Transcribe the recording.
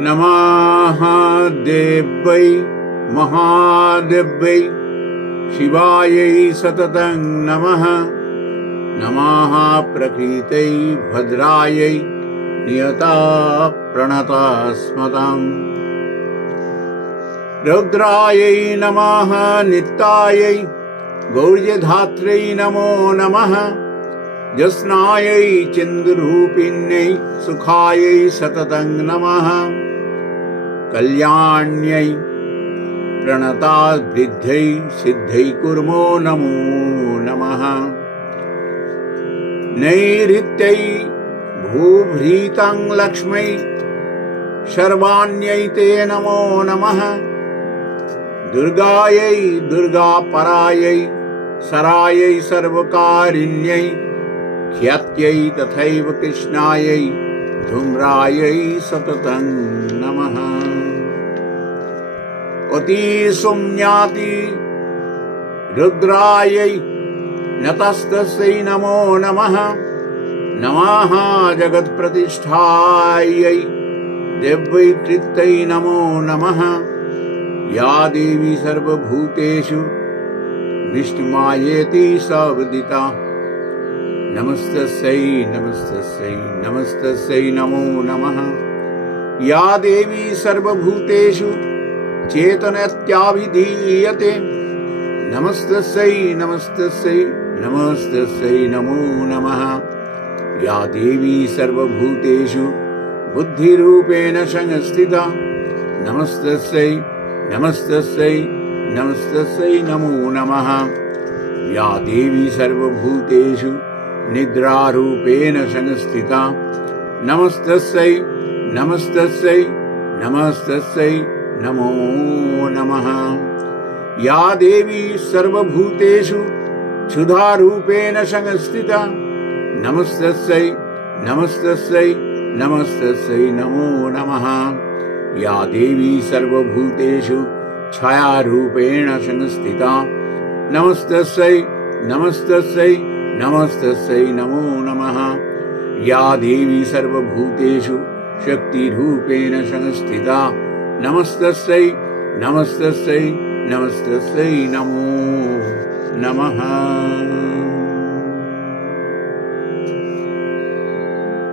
नमः देव्यै महादेव्यै शिवायै सततं नमः। नमः प्रकृत्यै भद्रायै नियता प्रणता स्मताम्। रौद्रायै नमः नित्यायै गौर्यधात्र्यै नमो नमः। ज्योत्स्नायै चन्द्ररूपिण्यै सुखायै सततं नमः। कल्याण्यै प्रणताद्भिद्यै सिद्ध्यै कुर्मो नमो नमः। नैऋत्यै भूभृतां लक्ष्मै शर्वाण्यै ते नमो नमः। दुर्गायै दुर्गापरायै सरायै सर्वकारिण्यै ख्यात्यै तथैव कृष्णायै धूम्रायै सततं नमः। अतिसौम्याति रुद्रायै नतस्तस्यै नमो नमः। नमः जगत्प्रतिष्ठायै देव्यै कृत्यै नमो नमः। या देवी सर्वभूतेषु विष्णुमायेति सवदिता नमस्तस्यै नमस्तस्यै नमस्तस्यै नमो नमः। या देवी सर्वभूतेषु चेतनत्याभिधीयते नमस्तस्यै नमस्तस्यै नमस्तस्यै नमो नमः। या देवी सर्वभूतेषु बुद्धिरूपेण संस्थिता नमस्तस्यै नमस्तस्यै नमस्तस्यै नमो नमः। या देवी सर्वभूतेषु निद्रारूपेण संस्थिता नमस्तस्यै नमस्तस्यै नमस्तस्यै नमो नमः। या देवी सर्वभूतेषु क्षुधारूपेण संस्थिता नमस्तस्यै नमस्तस्यै नमस्तस्यै नमो नमः। या देवी सर्वभूतेषु छायारूपेण संस्थिता नमस्तस्यै नमस्तस्यै नमस्तस्यै नमो नमः। या देवी सर्वभूतेषु शक्तिरूपेण संस्थिता नमस्तस्यै नमस्तस्यै नमस्तस्यै नमो नमः।